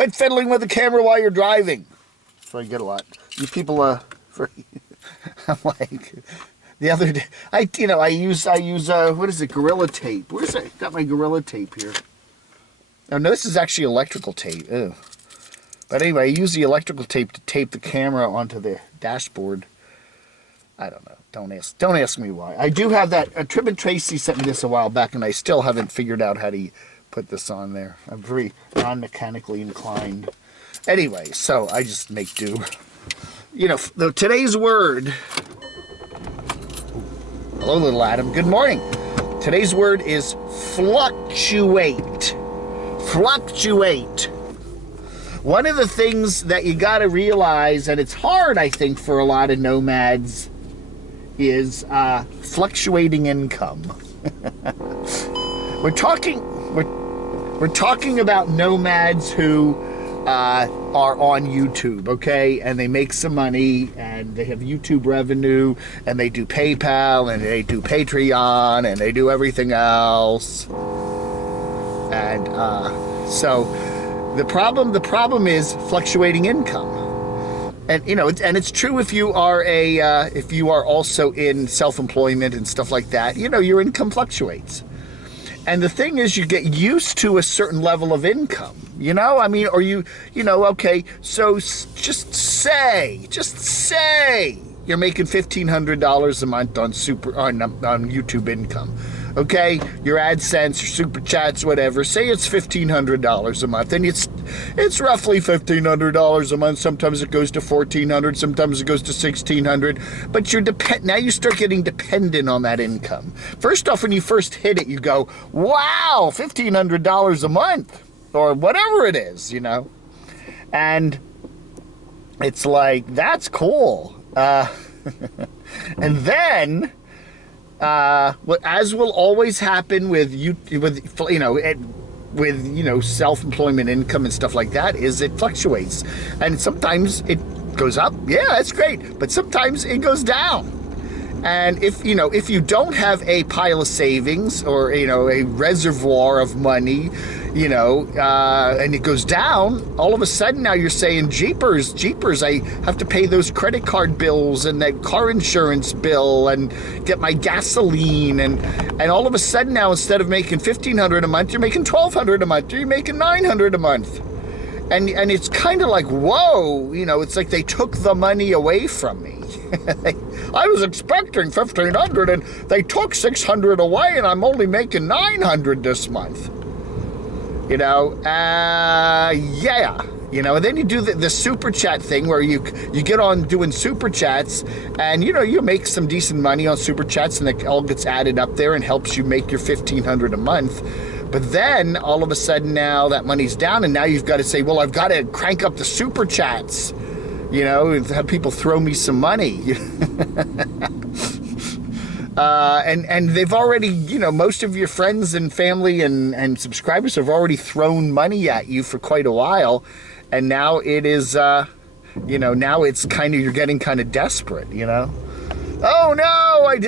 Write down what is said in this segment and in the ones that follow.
Quit fiddling with the camera while you're driving. That's what I get a lot. You people, I'm like, the other day, I use, what is it, Gorilla Tape. Where's it? Got my Gorilla Tape here. Oh, no, this is actually electrical tape. Ew. But anyway, I use the electrical tape to tape the camera onto the dashboard. I don't know. Don't ask me why. I do have that. Trim and Tracy sent me this a while back, and I still haven't figured out how to put this on there. I'm very non-mechanically inclined. Anyway, so I just make do. You know, today's word. Hello, little Adam. Good morning. Today's word is fluctuate. Fluctuate. One of the things that you got to realize, and it's hard, I think, for a lot of nomads, is fluctuating income. We're talking about nomads who are on YouTube, okay, and they make some money, and they have YouTube revenue, and they do PayPal, and they do Patreon, and they do everything else, and so the problem is fluctuating income. And you know, and it's true if you are if you are also in self-employment and stuff like that. You know, your income fluctuates. And the thing is, you get used to a certain level of income. You know, I mean, or you know, okay. So just say you're making $1,500 a month on YouTube income. Okay, your AdSense, your Super Chats, whatever. Say it's $1,500 a month, and it's roughly $1,500 a month. Sometimes it goes to $1,400, sometimes it goes to $1,600. But now you start getting dependent on that income. First off, when you first hit it, you go, "Wow, $1,500 a month," or whatever it is, you know. And it's like, that's cool. And then, as will always happen with self-employment income and stuff like that, is it fluctuates, and sometimes it goes up. Yeah, that's great, but sometimes it goes down. And if you don't have a pile of savings or a reservoir of money, and it goes down, all of a sudden now you're saying, jeepers, I have to pay those credit card bills and that car insurance bill and get my gasoline, and all of a sudden now, instead of making $1,500 a month, you're making $1,200 a month, or you're making $900 a month. And it's kind of like, whoa, it's like they took the money away from me. I was expecting $1,500 and they took $600 away, and I'm only making $900 this month. Yeah. And then you do the super chat thing where you get on doing super chats, and you make some decent money on super chats, and it all gets added up there and helps you make your $1,500 a month. But then all of a sudden now that money's down, and now you've got to say, well, I've got to crank up the super chats, and have people throw me some money. And they've already, most of your friends and family and subscribers have already thrown money at you for quite a while. And now it is, now it's you're getting kind of desperate, Oh no, I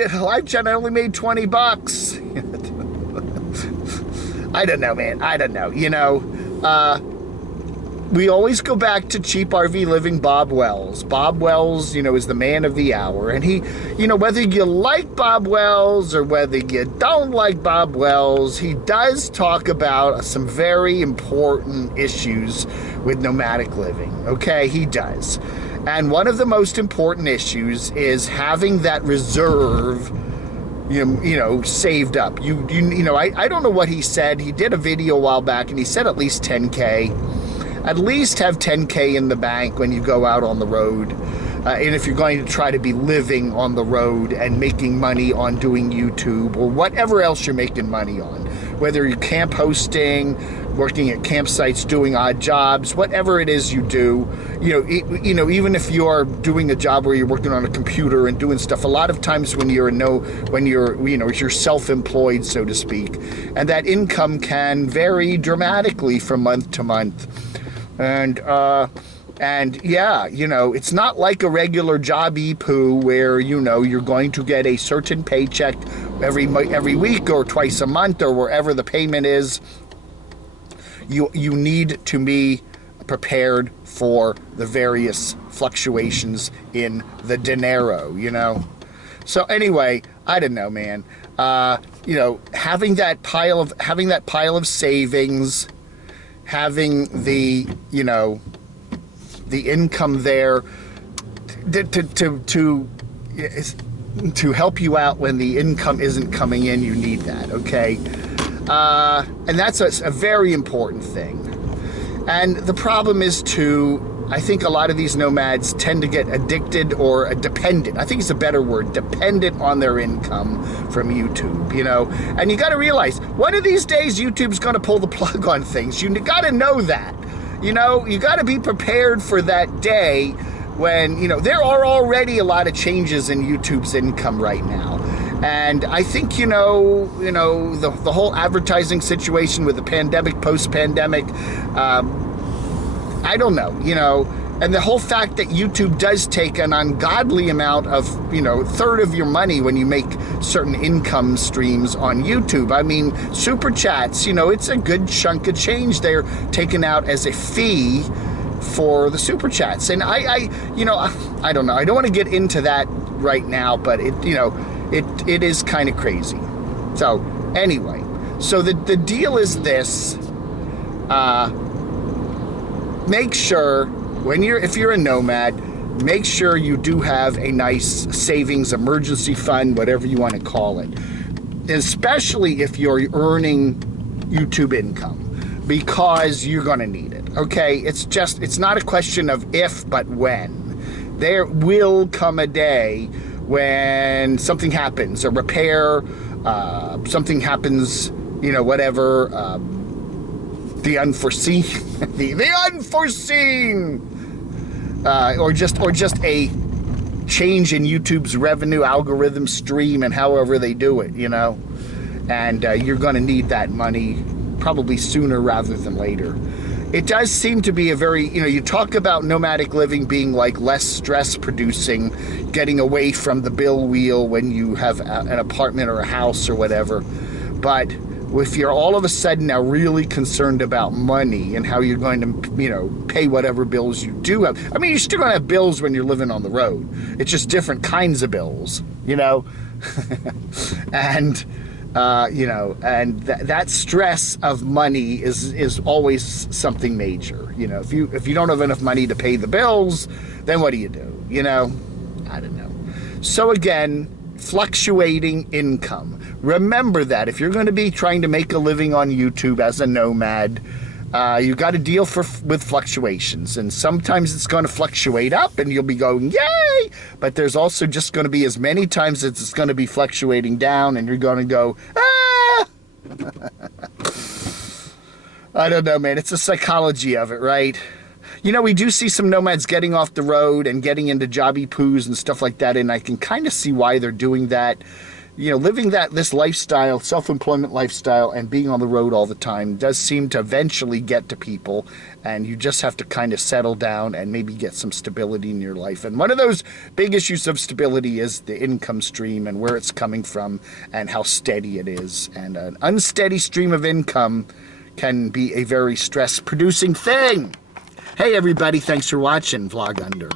only made $20. I don't know, man. I don't know. We always go back to Cheap RV Living Bob Wells. Bob Wells, is the man of the hour. And he, whether you like Bob Wells or whether you don't like Bob Wells, he does talk about some very important issues with nomadic living. Okay, he does. And one of the most important issues is having that reserve saved up. I don't know what he said. He did a video a while back, and he said at least 10K. At least have 10K in the bank when you go out on the road. And if you're going to try to be living on the road and making money on doing YouTube or whatever else you're making money on, whether you're camp hosting, working at campsites, doing odd jobs, whatever it is you do, even if you're doing a job where you're working on a computer and doing stuff, a lot of times when you're you're self-employed, so to speak, and that income can vary dramatically from month to month. And yeah, it's not like a regular job-poo where, you're going to get a certain paycheck every week or twice a month or wherever the payment is. You need to be prepared for the various fluctuations in the dinero, you know. So anyway, I don't know, man. You know, having that pile of savings, having the, you know, the income there to help you out when the income isn't coming in, you need that, okay? And that's a very important thing. And the problem is, too, I think a lot of these nomads tend to get addicted or dependent. I think it's a better word, dependent on their income from YouTube, you know. And you got to realize, one of these days, YouTube's going to pull the plug on things. You got to know that. You know, you got to be prepared for that day when, you know, there are already a lot of changes in YouTube's income right now. And I think, you know, the whole advertising situation with the pandemic, post-pandemic, I don't know, you know, and the whole fact that YouTube does take an ungodly amount of, you know, a third of your money when you make certain income streams on YouTube. I mean, super chats, you know, it's a good chunk of change they're taking out as a fee for the super chats. And you know, I don't know. I don't want to get into that right now, but it, you know, it is kind of crazy. So anyway, so the deal is this. Make sure if you're a nomad, make sure you do have a nice savings emergency fund, whatever you want to call it, especially if you're earning YouTube income, because you're going to need it. Okay, it's not a question of if, but when. There will come a day when something happens, a repair, something happens, you know, whatever, the unforeseen, the unforeseen, or just a change in YouTube's revenue algorithm stream and however they do it, you know, and you're going to need that money probably sooner rather than later. It does seem to be a very, you know, you talk about nomadic living being like less stress producing, getting away from the bill wheel when you have an apartment or a house or whatever, but if you're all of a sudden now really concerned about money and how you're going to, you know, pay whatever bills you do have. I mean, you're still going to have bills when you're living on the road. It's just different kinds of bills, you know? And, you know, and that stress of money is always something major. You know, if you don't have enough money to pay the bills, then what do? You know? I don't know. So again, fluctuating income. Remember that if you're going to be trying to make a living on YouTube as a nomad, you've got to deal with fluctuations. And sometimes it's going to fluctuate up and you'll be going, yay! But there's also just going to be as many times as it's going to be fluctuating down and you're going to go, ah! I don't know, man. It's the psychology of it, right? You know, we do see some nomads getting off the road and getting into jobby poos and stuff like that, and I can kind of see why they're doing that. You know, living this lifestyle, self-employment lifestyle, and being on the road all the time does seem to eventually get to people, and you just have to kind of settle down and maybe get some stability in your life. And one of those big issues of stability is the income stream and where it's coming from and how steady it is. And an unsteady stream of income can be a very stress-producing thing. Hey everybody, thanks for watching Vlog Under.